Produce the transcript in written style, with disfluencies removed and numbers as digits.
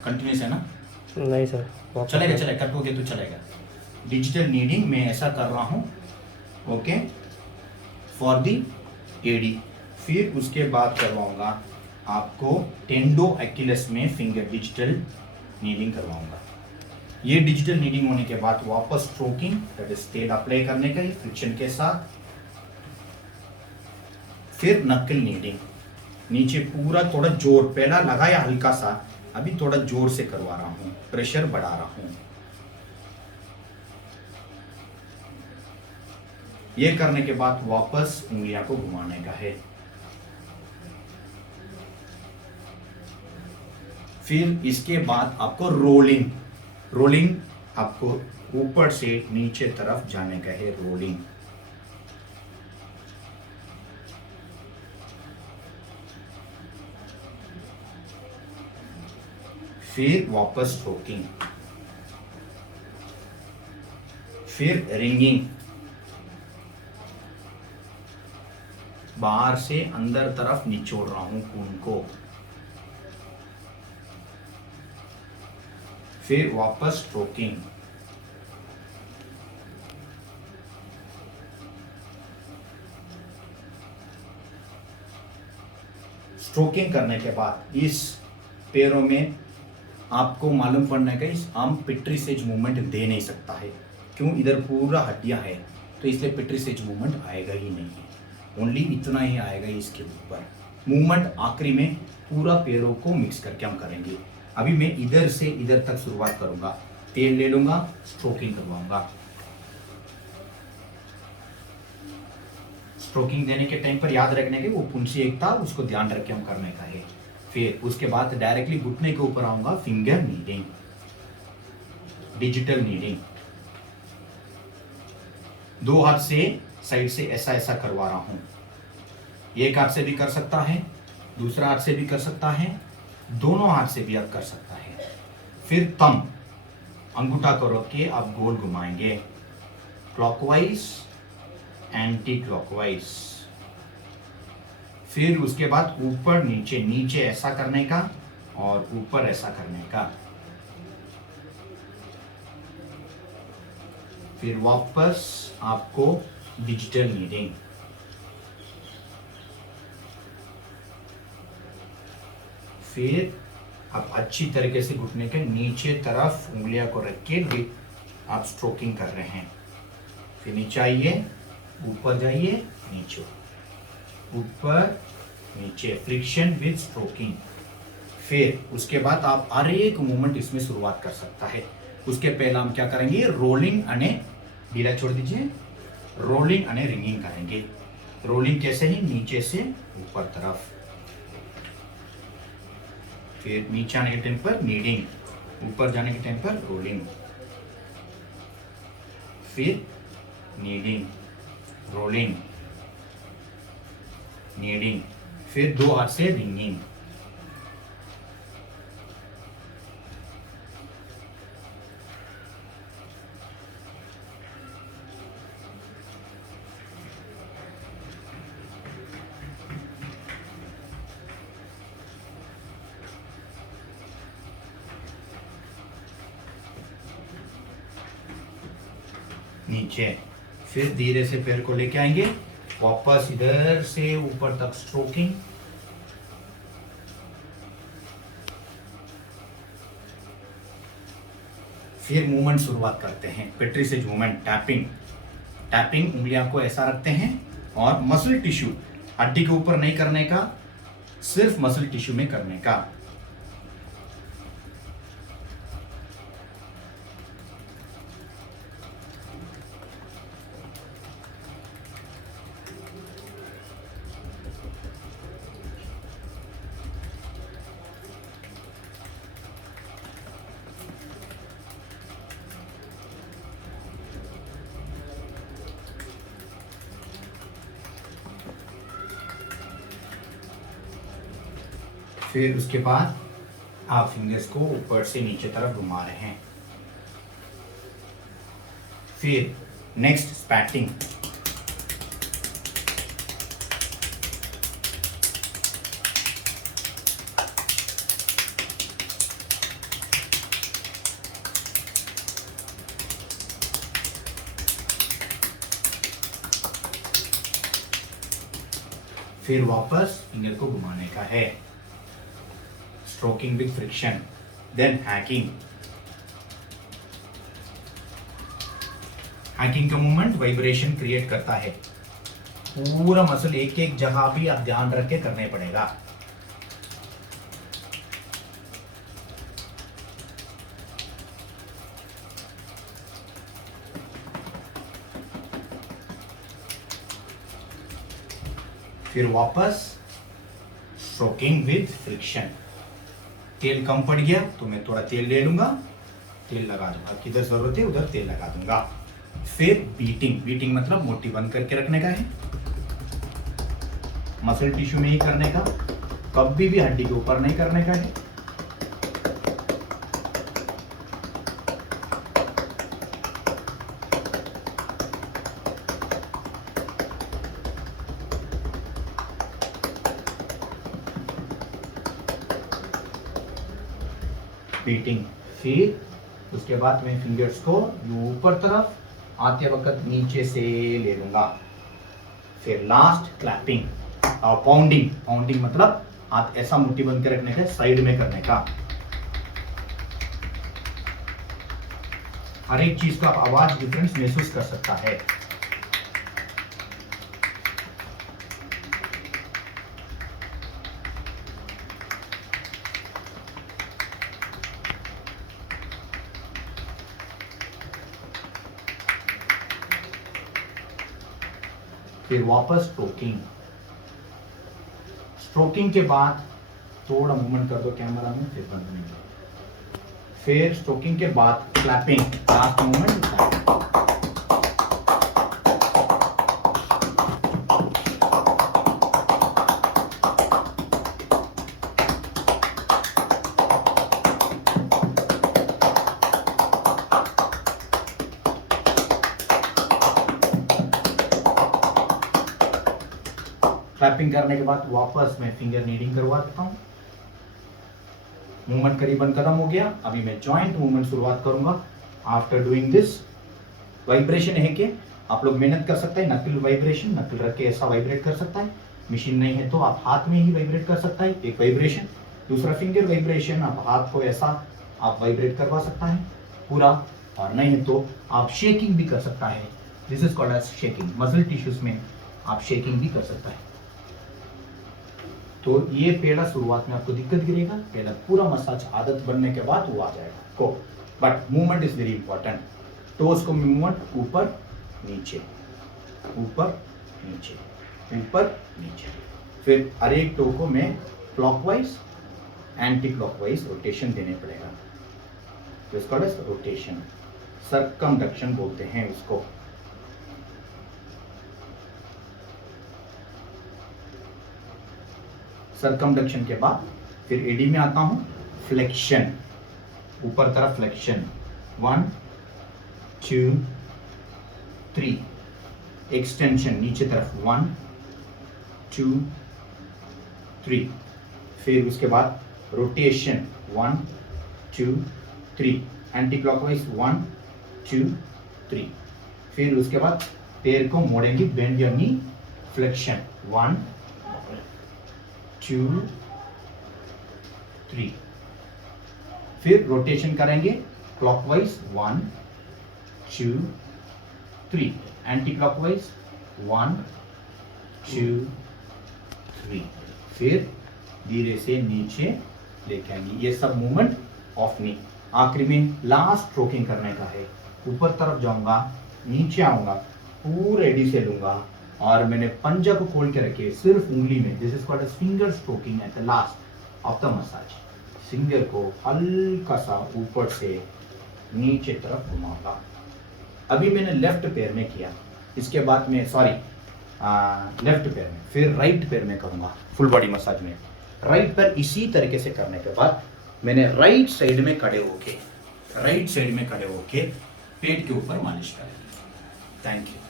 Continuous है ना? नहीं सर, चलेगा चलेगा, कटोगे तो चलेगा। डिजिटल नीडिंग में ऐसा कर रहा हूँ, ओके, फॉर दी एडी। फिर उसके बाद करवाऊंगा आपको टेंडो एक्यूलेस में फिंगर डिजिटल नीडिंग करवाऊंगा। ये डिजिटल नीडिंग होने के बाद वापस स्ट्रोकिंग, दैट इज तेल अप्लाई करने का फ्रिक्शन के साथ। फिर नकल नीडिंग, नीचे पूरा थोड़ा जोर, पहला लगाया हल्का सा, अभी थोड़ा जोर से करवा रहा हूं, प्रेशर बढ़ा रहा हूं। ये करने के बाद वापस उंगलियां को घुमाने का है। फिर इसके बाद आपको रोलिंग, रोलिंग आपको ऊपर से नीचे तरफ जाने का है, रोलिंग। फिर वापस स्ट्रोकिंग, फिर रिंगिंग, बाहर से अंदर तरफ निचोड़ रहा हूं खून को। फिर वापस स्ट्रोकिंग, स्ट्रोकिंग करने के बाद इस पैरों में आपको मालूम पड़ना है कि इस आर्म पिट्री सेज मूवमेंट दे नहीं सकता है। क्यों? इधर पूरा हड्डियां है, तो इसलिए पिट्री सेज मूवमेंट आएगा ही नहीं है, ओनली इतना ही आएगा इसके ऊपर। मूवमेंट आखिरी में पूरा पैरों को मिक्स करके हम करेंगे। अभी मैं इधर से इधर तक शुरुआत करूंगा, तेल ले लूंगा, स्ट्रोकिंग करवाऊंगा। स्ट्रोकिंग देने के टाइम पर याद रखने के वो पुंसी एक था, उसको ध्यान रख के हम करने का है। फिर उसके बाद डायरेक्टली घुटने के ऊपर आऊंगा, फिंगर नीडिंग, डिजिटल नीडिंग। दो हाथ से साइड से ऐसा ऐसा करवा रहा हूं। एक हाथ से भी कर सकता है, दूसरा हाथ से भी कर सकता है, दोनों हाथ से भी आप कर सकता है। फिर थंब, अंगूठा को रख के आप गोल घुमाएंगे, क्लॉकवाइज, एंटी क्लॉकवाइज। फिर उसके बाद ऊपर नीचे, नीचे ऐसा करने का और ऊपर ऐसा करने का। फिर वापस आपको डिजिटल नीडिंग। फिर आप अच्छी तरीके से घुटने के नीचे तरफ उंगलियां को रख के आप स्ट्रोकिंग कर रहे हैं। फिर नीचे आइए, ऊपर जाइए, नीचे, ऊपर नीचे, फ्रिक्शन विद स्ट्रोकिंग। फिर उसके बाद आप हर एक मूवमेंट इसमें शुरुआत कर सकता है। उसके पहले हम क्या करेंगे, रोलिंग अने, ढीला छोड़ दीजिए, रोलिंग अने रिंगिंग करेंगे। रोलिंग कैसे ही, नीचे से ऊपर तरफ। फिर नीचे आने के टाइम पर नीडिंग, ऊपर जाने के टाइम पर रोलिंग। फिर नीडिंग, रोलिंग, नीडिंग। फिर दो हाथ से रिंगिंग। नीचे, फिर धीरे से पैर को लेके आएंगे वापस इधर से ऊपर तक, स्ट्रोकिंग। फिर मूवमेंट शुरुआत करते हैं, petri says movement, tapping. Tapping, उंगलियां को ऐसा रखते हैं और मसल टिश्यू, हड्डी के ऊपर नहीं करने का, सिर्फ मसल टिश्यू में करने का। फिर उसके बाद आप फिंगर्स को ऊपर से नीचे तरफ घुमा रहे हैं। फिर नेक्स्ट स्पैटिंग, फिर वापस फिंगर को घुमाने का है, stroking with friction, then hacking. Hacking का मूवमेंट वाइब्रेशन क्रिएट करता है, पूरा मसल एक एक जगह भी आप ध्यान रख के करने पड़ेगा। फिर वापस स्ट्रोकिंग विद फ्रिक्शन। तेल कम पड़ गया तो मैं थोड़ा तेल ले लूंगा, तेल लगा दूंगा, किधर जरूरत है उधर तेल लगा दूंगा। फिर बीटिंग, बीटिंग मतलब मोटी बंद करके रखने का है, मसल टिश्यू में ही करने का, कभी भी हड्डी के ऊपर नहीं करने का है। बीटिंग। फिर उसके बाद मैं फिंगर्स को ऊपर तरफ आते वक्त नीचे से ले लूंगा। फिर लास्ट क्लैपिंग और पाउंडिंग। पाउंडिंग मतलब हाथ ऐसा मुट्ठी बंद के रखने का, साइड में करने का। हर एक चीज का आवाज डिफरेंस महसूस कर सकता है। फिर वापस स्ट्रोकिंग। स्ट्रोकिंग के बाद थोड़ा मूवमेंट कर दो कैमरा में, फिर बंद नहीं करो। फिर स्ट्रोकिंग के बाद क्लैपिंग, लास्ट मूवमेंट। क्लैपिंग करने के बाद वापस मैं फिंगर नीडिंग करवा देता हूँ। मूवमेंट करीबन खत्म हो गया। अभी मैं जॉइंट मूवमेंट शुरुआत करूंगा। आफ्टर डूइंग दिस, वाइब्रेशन है कि आप लोग मेहनत कर सकते हैं, नकल वाइब्रेशन, नकल रख के ऐसा वाइब्रेट कर सकता है। मशीन नहीं है तो आप हाथ में ही वाइब्रेट कर सकता है, एक वाइब्रेशन। दूसरा फिंगर वाइब्रेशन, आप हाथ को ऐसा आप वाइब्रेट करवा सकता है पूरा, और नहीं है तो आप शेकिंग भी कर सकता है। This is called as shaking. Muscle tissues में आप शेकिंग भी कर सकता है। तो ये पहला शुरुआत में आपको दिक्कत गिरेगा, पहला पूरा मसाज आदत बनने के बाद वो आ जाएगा को। But movement is very important. Toes को मूवमेंट ऊपर नीचे, ऊपर नीचे, ऊपर नीचे। फिर हर एक टो को मैं क्लॉकवाइज एंटी क्लॉकवाइज रोटेशन देने पड़ेगा। तो इसका रोटेशन, सर्कमडक्शन बोलते हैं उसको। सर्कमडक्शन के बाद फिर एडी में आता हूं, फ्लेक्शन, ऊपर तरफ फ्लेक्शन, 1 2 3। एक्सटेंशन नीचे तरफ, 1 2 3। फिर उसके बाद रोटेशन, 1 2 3। Anti clockwise 1 2 3। फिर उसके बाद पैर को मोड़ेंगे, बेंड योर नी, फ्लेक्शन, 1 2 3। फिर रोटेशन करेंगे क्लॉकवाइज, 1 2 3। Anti clockwise 1 2 3। फिर धीरे से नीचे लेके आएंगे। ये सब मूवमेंट ऑफ नी। आखिरी में लास्ट स्ट्रोकिंग करने का है। ऊपर तरफ जाऊंगा, नीचे आऊंगा, पूरे एडी से लूंगा और मैंने पंजा को खोल के रखे सिर्फ उंगली में। This is called as finger stroking at the last of the massage. Finger को हल्का सा ऊपर से नीचे तरफ घुमाऊंगा। अभी मैंने लेफ्ट पैर में किया, इसके बाद में लेफ्ट पैर में, फिर राइट पैर में करूंगा फुल बॉडी मसाज में। राइट पैर इसी तरीके से करने के बाद मैंने राइट साइड में खड़े होके पेट के ऊपर मालिश करेंगे। Thank you.